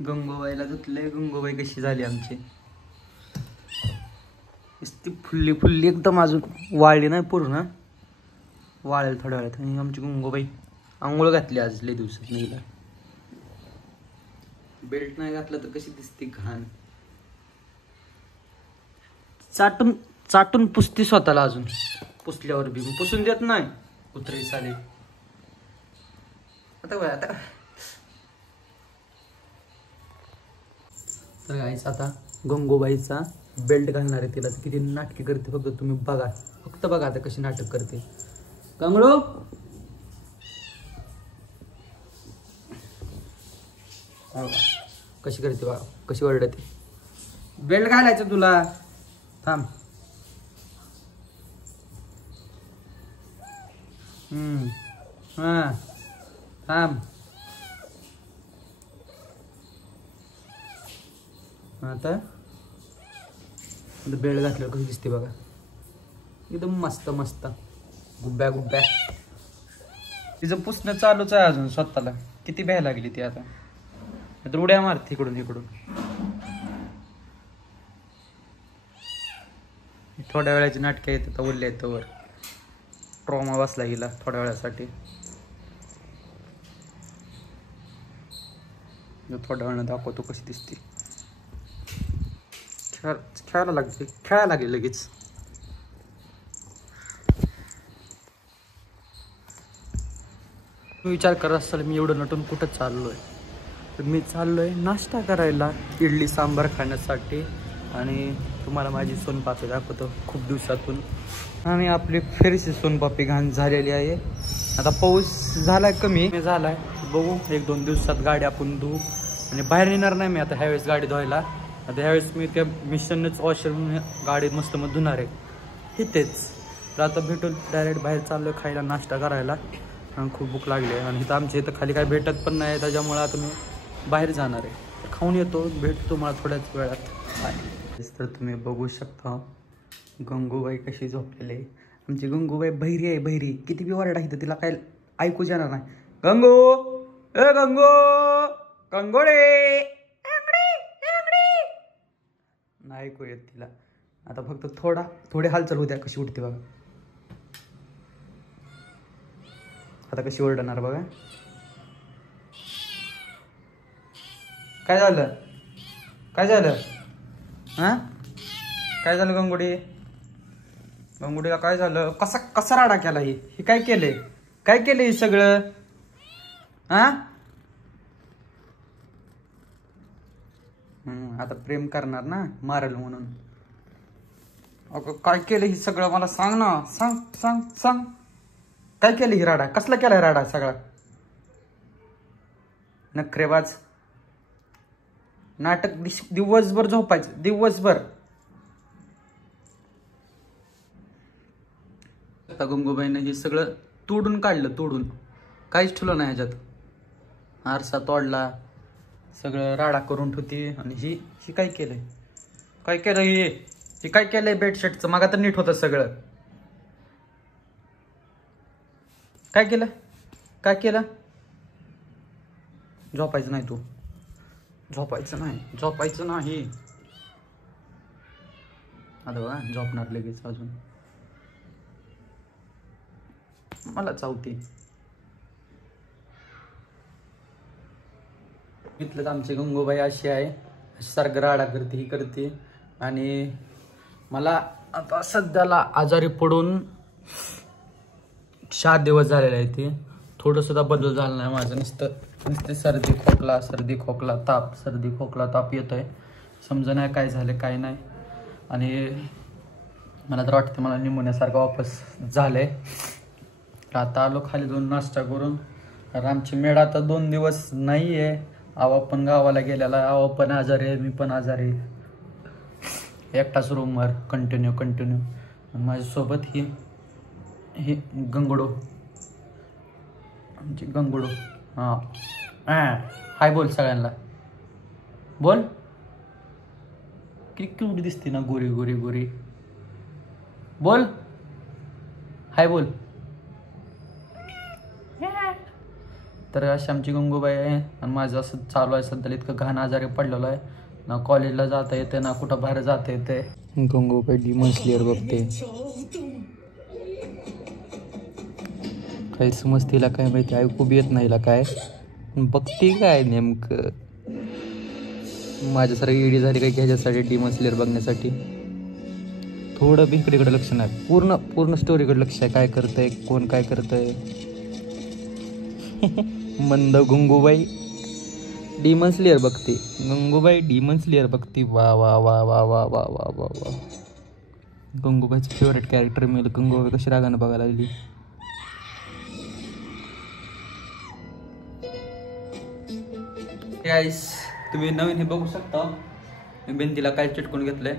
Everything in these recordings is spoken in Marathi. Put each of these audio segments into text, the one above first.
गंगोबाईला धुतले. गंगोबाई कशी झाली आमची, ती फुल्ली फुल्ली एकदम, अजून वाळली नाही पूर्ण, वाळेल थोड्या वेळात. आणि आमची गंगोबाई आंघोळ घातली आज लय दिवसात नाही. बेल्ट नाही घातलं तर कशी दिसते घाण. चाटून चाटून पुसती स्वतःला, अजून पुसल्यावर बी पुसून देत नाही कुत्रे साले. आता काय आता तर गाईस, आता गंगोबाईचा बेल्ट घालणार आहे तिला. किती नाटके करते फक्त तुम्ही बघा, फक्त बघा आता कशी नाटक करते. गंगडो कशी करते बघा, कशी ओरडते. बेल्ट घालायचं तुला, थांब. हा थांब. आता बेल्ट घातल्यावर कशी दिसते बघा, एकदम मस्त मस्त गुब्ब्या गुब्ब्या. तिचं पुसणं चालूच आहे अजून स्वतःला. किती भ्यायला लागली ती आता, तर उड्या मारते इकडून इकडून. थोड्या वेळाची नाटके येते तर उरले आहेत वर. ट्रॉमा बसला गेला थोड्या वेळासाठी. थोड्या वेळानं दाखवतो कशी दिसते. खेळायला लागते, खेळायला लागेल लगेच. विचार करत असाल मी एवढं नटून कुठं चाललोय, तर मी चाललोय नाश्ता करायला, इडली सांबार खाण्यासाठी. आणि तुम्हाला माझी सोनपापडी दाखवतो खूप दिवसातून. आणि आपली फेरीची सोनपापडी घाण झालेली आहे. आता पाऊस झालाय, कमी झालाय. बघू 1-2 दिवसात गाडी आपण धुवू. आणि बाहेर येणार नाही मी आता ह्यावेळेस गाडी धुवायला. आता ह्यावेळेस मी त्या मिशनच वॉशर गाडी मस्त मग धुणार आहे इथेच. तर आता भेटून डायरेक्ट बाहेर चाललोय खायला, नाश्ता करायला. खूप भूक लागली आहे. आणि इथं आमच्या इथं खाली काय भेटत पण नाही, त्याच्यामुळे आता मी बाहेर जाणार आहे. खाऊन येतो, भेटतो मला थोड्याच वेळात. तर तुम्ही बघू शकता गंगूबाई कशी झोपलेली आहे. आमची गंगूबाई बहिरी आहे, बहिरी. किती बी वरडा इथं तिला काय ऐकूच येणार नाही. गंगू, ए गंगू, गंगोडे, नाही ऐकू येत तिला. आता फक्त थोडी हालचाल होत्या, कशी उठते बघा. आता कशी ओरडणार बघा. काय झालं, काय झालं, हा काय झालं गंगोडी, गंगोडीला काय झालं. कसा राडा केला ही काय केलंय, काय केलंय हे सगळं, हा. आता प्रेम करणार ना, मारल म्हणून. अगं काय केलं ही सगळं, मला सांग ना, सांग सांग सांग. काय केलं ही राडा, कसला केलाय राडा सगळा. नखरेबाज नाटक. दिवसभर झोपायचं, दिवसभर. आता गंगूबाईनं हे सगळं तोडून काढलं, तोडून काहीच ठेवलं नाही ह्याच्यात. आरसा तोडला, सगळं राडा करून ठेवती. आणि ही काय केलंय, काय केलं ही काय केलंय बेडशीटचं. मागा तर नीट होतं सगळं. काय केलं, काय केलं. झोपायचं नाही तू, झोपायचं नाही, झोपायचं नाही. आता बघा झोपणार लगेच. अजून मला चावते. इथलं आमची गंगूबाई अशी आहे, सारखं राडा करते, ही करते. आणि मला आता सध्याला आजारी पडून 7 दिवस झालेले आहे. ते थोडं सुद्धा बदल झाला नाही माझं. नुसतं सर्दी खोकला ताप, सर्दी खोकला ताप येतोय. समजा नाही काय झालं काय नाही. आणि मला तर वाटतं मला निमोनियासारखं वापस झालंय. आता आलो खाली 2 नाश्ता करून. कारण आमची मेड आता 2 दिवस नाही आहे. आवा पण गावाला गेलेला, आवा पण आजारी आहे, मी पण आजारी आहे. एकटाच रूमवर कंटिन्यू. माझ्यासोबत ही गंगडो, आमची गंगडो. हाय बोल सगळ्यांना, बोल. किती क्यूट दिसते ना, गोरी गोरी गोरी. बोल, हाय बोल. तर अशी आमची गंगूबाई आहे आणि माझं असं चालू आहे सध्या. इतकं घाण आजारी पडलेलो आहे, ना कॉलेजला जाता येते ना कुठं बाहेर जाता येते. गंगूबाई डिमन स्लेयर बघते. काही समजतीला काय माहिती, ऐकू बी येत नाहीला काय, बघते काय नेमकं. माझ्यासारखी ईडी झाली काय ह्याच्यासाठी डिमन स्लेयर बघण्यासाठी. थोडं बी इकडे लक्ष नाही, पूर्ण स्टोरीकडे लक्ष आहे. काय करतंय, कोण काय करतंय. मंद गंगूबाई डिमन स्लेयर बघते. गंगूबाई डिमन स्लेयर बघते. वा वा वा वा वा वा वा वा वा. गंगूबाईचं फेवरेट कॅरेक्टर मिळेल. गंगूबाई कशी रागानं बघायला लागली. गाईस तुम्ही नवीन हे बघू शकता. मी भिंतीला काय चिटकून घेतलंय,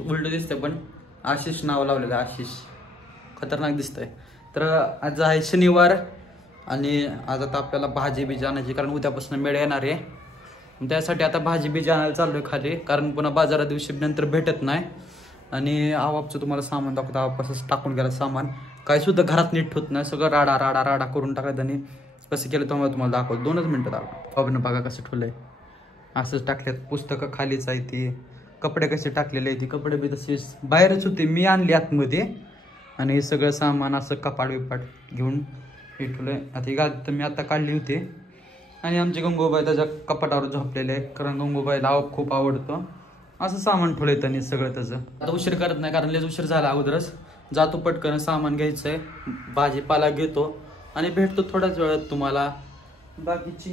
उलट दिसतंय पण आशिष नाव लावलेलं. आशिष खतरनाक दिसतंय. तर आज आहे शनिवार आणि आज आता आपल्याला भाजी बीजी आणायची, कारण उद्यापासून मेळ येणार आहे. त्यासाठी आता भाजी बीजी आणायला चाललोय खाली, कारण पुन्हा बाजारा दिवशी नंतर भेटत नाही. आणि आवापचं तुम्हाला सामान दाखवतो. आवापासच टाकून गेला सामान, काय सुद्धा घरात नीट होत नाही. सगळं राडा राडा राडा करून टाकायचं. आणि कसं केलं तुम्हाला दाखवतो. 2च मिनटं दाखवतो. बाबनं बघा कसं ठेवलंय. असंच टाकल्यात. पुस्तकं खालीच आहे ती. कपडे कसे टाकलेले आहे ती. कपडे बी तसेच बाहेरच होते, मी आणली आतमध्ये. आणि हे सगळं सामान असं कपाट बिपाट घेऊन हे ठेवलंय. आता ही गादी तर मी आता काढली होती. आणि आमची गंगूबाई त्याच्या कपाटावर झोपलेले आहे, कारण गंगूबाईला खूप आवडतं असं सामान ठेवलंय त्यांनी सगळं त्याचं. आता उशीर करत नाही, कारण लयच उशीर झाला. अगोदरच जातो पटकन सामान घ्यायचंय, भाजीपाला घेतो आणि भेटतो थोड्याच वेळात तुम्हाला बाकीची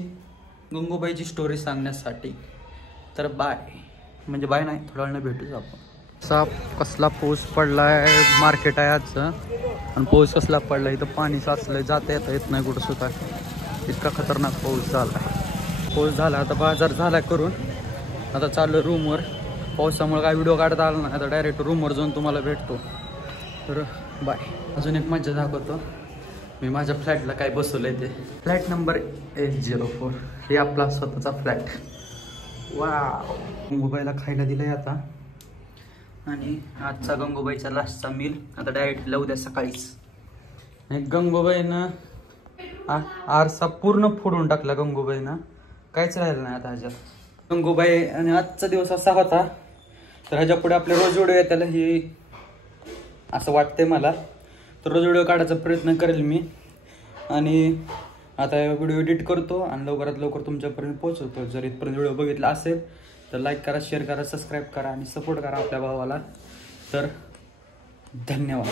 गंगूबाईची स्टोरी सांगण्यासाठी. तर बाय, म्हणजे बाय नाही, थोड्या वेळानं भेटूच आपण. असा कसला पाऊस पडलाय. मार्केट आहे आजचं आणि पाऊस कसला पडलाय. इथं पाणी साचलंय, जाता येत नाही कुठं सुद्धा. इतका खतरनाक पाऊस झाला. आता बाजार झाला करून आता चाललो रूमवर. पावसामुळे काय व्हिडिओ काढता आला नाही. आता डायरेक्ट रूमवर जाऊन तुम्हाला भेटतो. तर बाय. अजून एक मज्जा दाखवतो. मी माझ्या फ्लॅटला काय बसवलंय ते. फ्लॅट नंबर 804 हे आपला स्वतःचा फ्लॅट. वाव. गंगूबाईला खायला दिलंय आता. आणि आजचा गंगूबाईचा लास्टचा मील आता डायरेक्ट उद्या सकाळीच. गंगूबाईनं आरसा पूर्ण फोडून टाकला. गंगूबाईनं काहीच राहिलं नाही आता ह्याच्यात. गंगूबाई आणि आजचा दिवस असा होता. तर ह्याच्या पुढे आपले रोज व्हिडिओ येताला ही असं वाटतंय मला. तर रोज व्हिडिओ काढायचा प्रयत्न करेल मी. आणि आता व्हिडिओ एडिट करतो आणि लवकरात लवकर तुमच्यापर्यंत पोहोचवतो. जर इथपर्यंत व्हिडिओ बघितला असेल तर लाईक करा, शेअर करा, सबस्क्राईब करा आणि सपोर्ट करा आपल्या भावाला. तर धन्यवाद.